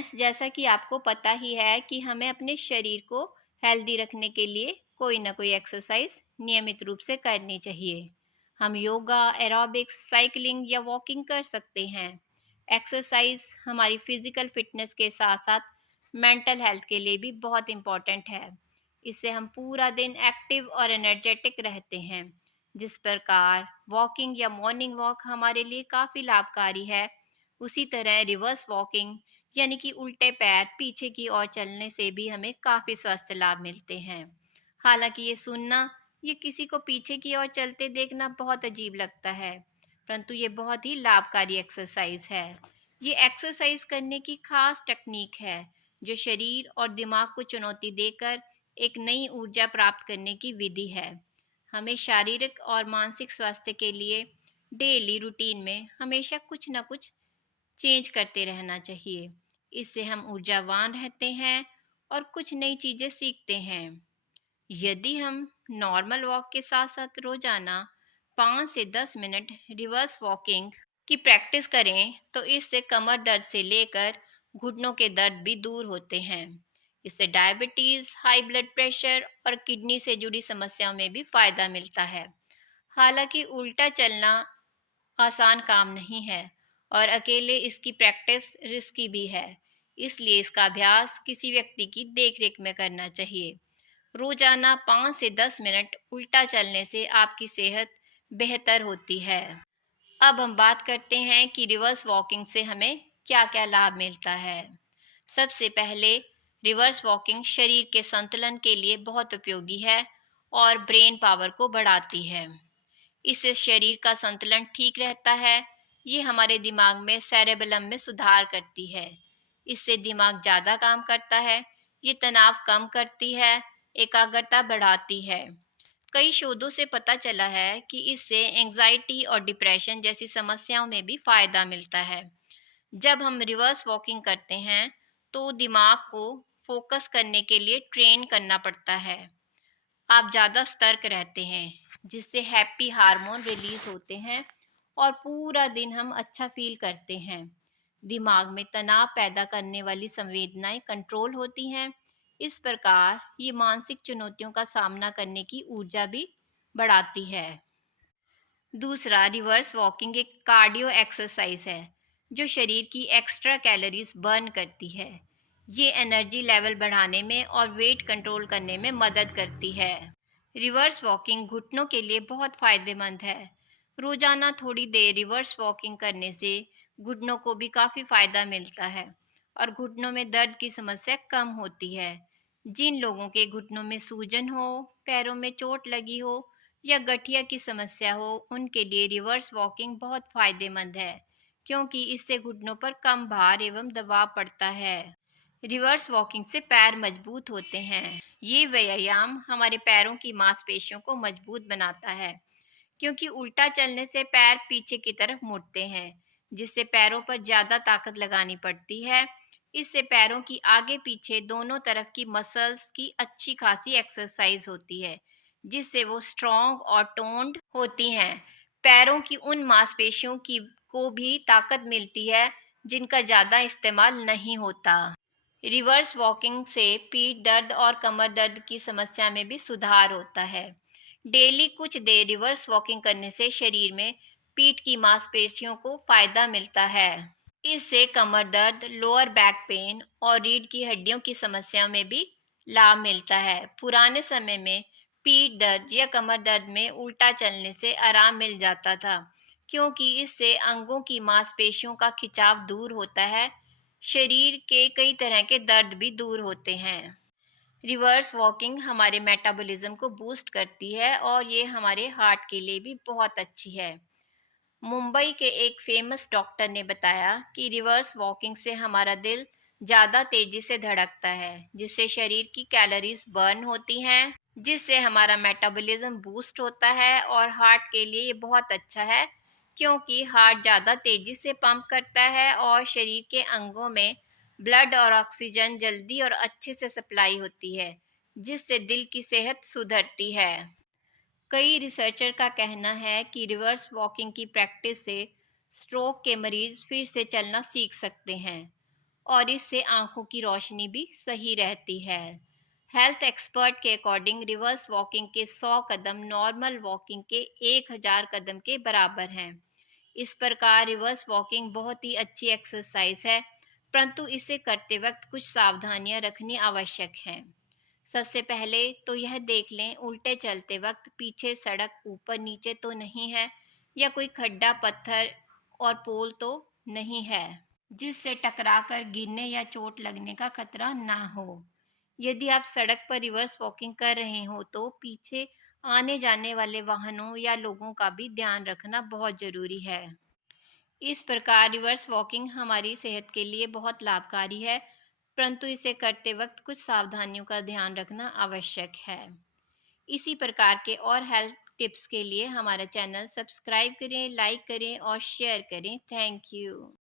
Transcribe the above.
Friends, जैसा कि आपको पता ही है कि हमें अपने शरीर को हेल्दी रखने के लिए कोई ना कोई एक्सरसाइज नियमित रूप से करनी चाहिए। हम योगा, एरोबिक्स, साइकिलिंग या वॉकिंग कर सकते हैं। एक्सरसाइज हमारी फिजिकल फिटनेस के साथ साथ मेंटल हेल्थ के लिए भी बहुत इम्पोर्टेंट है। इससे हम पूरा दिन एक्टिव और एनर्जेटिक रहते हैं। जिस प्रकार वॉकिंग या मॉर्निंग वॉक हमारे लिए काफ़ी लाभकारी है, उसी तरह रिवर्स वॉकिंग यानी कि उल्टे पैर पीछे की ओर चलने से भी हमें काफ़ी स्वास्थ्य लाभ मिलते हैं। हालांकि ये सुनना, ये किसी को पीछे की ओर चलते देखना बहुत अजीब लगता है, परंतु ये बहुत ही लाभकारी एक्सरसाइज है। ये एक्सरसाइज करने की खास टेक्निक है जो शरीर और दिमाग को चुनौती देकर एक नई ऊर्जा प्राप्त करने की विधि है। हमें शारीरिक और मानसिक स्वास्थ्य के लिए डेली रूटीन में हमेशा कुछ न कुछ चेंज करते रहना चाहिए। इससे हम ऊर्जावान रहते हैं और कुछ नई चीज़ें सीखते हैं। यदि हम नॉर्मल वॉक के साथ साथ रोजाना 5 से 10 मिनट रिवर्स वॉकिंग की प्रैक्टिस करें तो इससे कमर दर्द से लेकर घुटनों के दर्द भी दूर होते हैं। इससे डायबिटीज़, हाई ब्लड प्रेशर और किडनी से जुड़ी समस्याओं में भी फायदा मिलता है। हालांकि उल्टा चलना आसान काम नहीं है और अकेले इसकी प्रैक्टिस रिस्की भी है। इसलिए इसका अभ्यास किसी व्यक्ति की देखरेख में करना चाहिए। रोजाना 5 से 10 मिनट उल्टा चलने से आपकी सेहत बेहतर होती है। अब हम बात करते हैं कि रिवर्स वॉकिंग से हमें क्या-क्या लाभ मिलता है। सबसे पहले, रिवर्स वॉकिंग शरीर के संतुलन के लिए बहुत उपयोगी है और ब्रेन पावर को बढ़ाती है। इससे शरीर का संतुलन ठीक रहता है। ये हमारे दिमाग में सेरेबेलम में सुधार करती है। इससे दिमाग ज़्यादा काम करता है। ये तनाव कम करती है, एकाग्रता बढ़ाती है। कई शोधों से पता चला है कि इससे एंजाइटी और डिप्रेशन जैसी समस्याओं में भी फायदा मिलता है। जब हम रिवर्स वॉकिंग करते हैं तो दिमाग को फोकस करने के लिए ट्रेन करना पड़ता है। आप ज़्यादा सतर्क रहते हैं, जिससे हैप्पी हार्मोन रिलीज होते हैं और पूरा दिन हम अच्छा फील करते हैं। दिमाग में तनाव पैदा करने वाली संवेदनाएं कंट्रोल होती हैं। इस प्रकार ये मानसिक चुनौतियों का सामना करने की ऊर्जा भी बढ़ाती है। दूसरा, रिवर्स वॉकिंग एक कार्डियो एक्सरसाइज है जो शरीर की एक्स्ट्रा कैलोरीज बर्न करती है। ये एनर्जी लेवल बढ़ाने में और वेट कंट्रोल करने में मदद करती है। रिवर्स वॉकिंग घुटनों के लिए बहुत फायदेमंद है। रोजाना थोड़ी देर रिवर्स वॉकिंग करने से घुटनों को भी काफ़ी फायदा मिलता है और घुटनों में दर्द की समस्या कम होती है। जिन लोगों के घुटनों में सूजन हो, पैरों में चोट लगी हो या गठिया की समस्या हो, उनके लिए रिवर्स वॉकिंग बहुत फायदेमंद है, क्योंकि इससे घुटनों पर कम भार एवं दबाव पड़ता है। रिवर्स वॉकिंग से पैर मजबूत होते हैं। ये व्यायाम हमारे पैरों की मांसपेशियों को मजबूत बनाता है, क्योंकि उल्टा चलने से पैर पीछे की तरफ मुड़ते हैं, जिससे पैरों पर ज़्यादा ताकत लगानी पड़ती है। इससे पैरों की आगे पीछे दोनों तरफ की मसल्स की अच्छी खासी एक्सरसाइज होती है, जिससे वो स्ट्रॉन्ग और टोन्ड होती हैं। पैरों की उन मांसपेशियों की को भी ताकत मिलती है जिनका ज़्यादा इस्तेमाल नहीं होता। रिवर्स वॉकिंग से पीठ दर्द और कमर दर्द की समस्या में भी सुधार होता है। डेली कुछ देर रिवर्स वॉकिंग करने से शरीर में पीठ की मांसपेशियों को फायदा मिलता है। इससे कमर दर्द, लोअर बैक पेन और रीढ़ की हड्डियों की समस्याओं में भी लाभ मिलता है। पुराने समय में पीठ दर्द या कमर दर्द में उल्टा चलने से आराम मिल जाता था, क्योंकि इससे अंगों की मांसपेशियों का खिंचाव दूर होता है। शरीर के कई तरह के दर्द भी दूर होते हैं। रिवर्स वॉकिंग हमारे मेटाबॉलिज्म को बूस्ट करती है और ये हमारे हार्ट के लिए भी बहुत अच्छी है। मुंबई के एक फेमस डॉक्टर ने बताया कि रिवर्स वॉकिंग से हमारा दिल ज़्यादा तेजी से धड़कता है, जिससे शरीर की कैलोरीज बर्न होती हैं, जिससे हमारा मेटाबॉलिज्म बूस्ट होता है और हार्ट के लिए ये बहुत अच्छा है, क्योंकि हार्ट ज़्यादा तेजी से पंप करता है और शरीर के अंगों में ब्लड और ऑक्सीजन जल्दी और अच्छे से सप्लाई होती है, जिससे दिल की सेहत सुधरती है। कई रिसर्चर का कहना है कि रिवर्स वॉकिंग की प्रैक्टिस से स्ट्रोक के मरीज फिर से चलना सीख सकते हैं और इससे आंखों की रोशनी भी सही रहती है। हेल्थ एक्सपर्ट के अकॉर्डिंग रिवर्स वॉकिंग के 100 कदम नॉर्मल वॉकिंग के 1000 कदम के बराबर हैं। इस प्रकार रिवर्स वॉकिंग बहुत ही अच्छी एक्सरसाइज है, परंतु इसे करते वक्त कुछ सावधानियां रखनी आवश्यक हैं। सबसे पहले तो यह देख लें उल्टे चलते वक्त पीछे सड़क ऊपर नीचे तो नहीं है, या कोई खड्डा पत्थर और पोल तो नहीं है जिससे टकराकर गिरने या चोट लगने का खतरा ना हो। यदि आप सड़क पर रिवर्स वॉकिंग कर रहे हो तो पीछे आने जाने वाले वाहनों या लोगों का भी ध्यान रखना बहुत जरूरी है। इस प्रकार रिवर्स वॉकिंग हमारी सेहत के लिए बहुत लाभकारी है, परंतु इसे करते वक्त कुछ सावधानियों का ध्यान रखना आवश्यक है। इसी प्रकार के और हेल्थ टिप्स के लिए हमारा चैनल सब्सक्राइब करें, लाइक करें और शेयर करें। Thank you.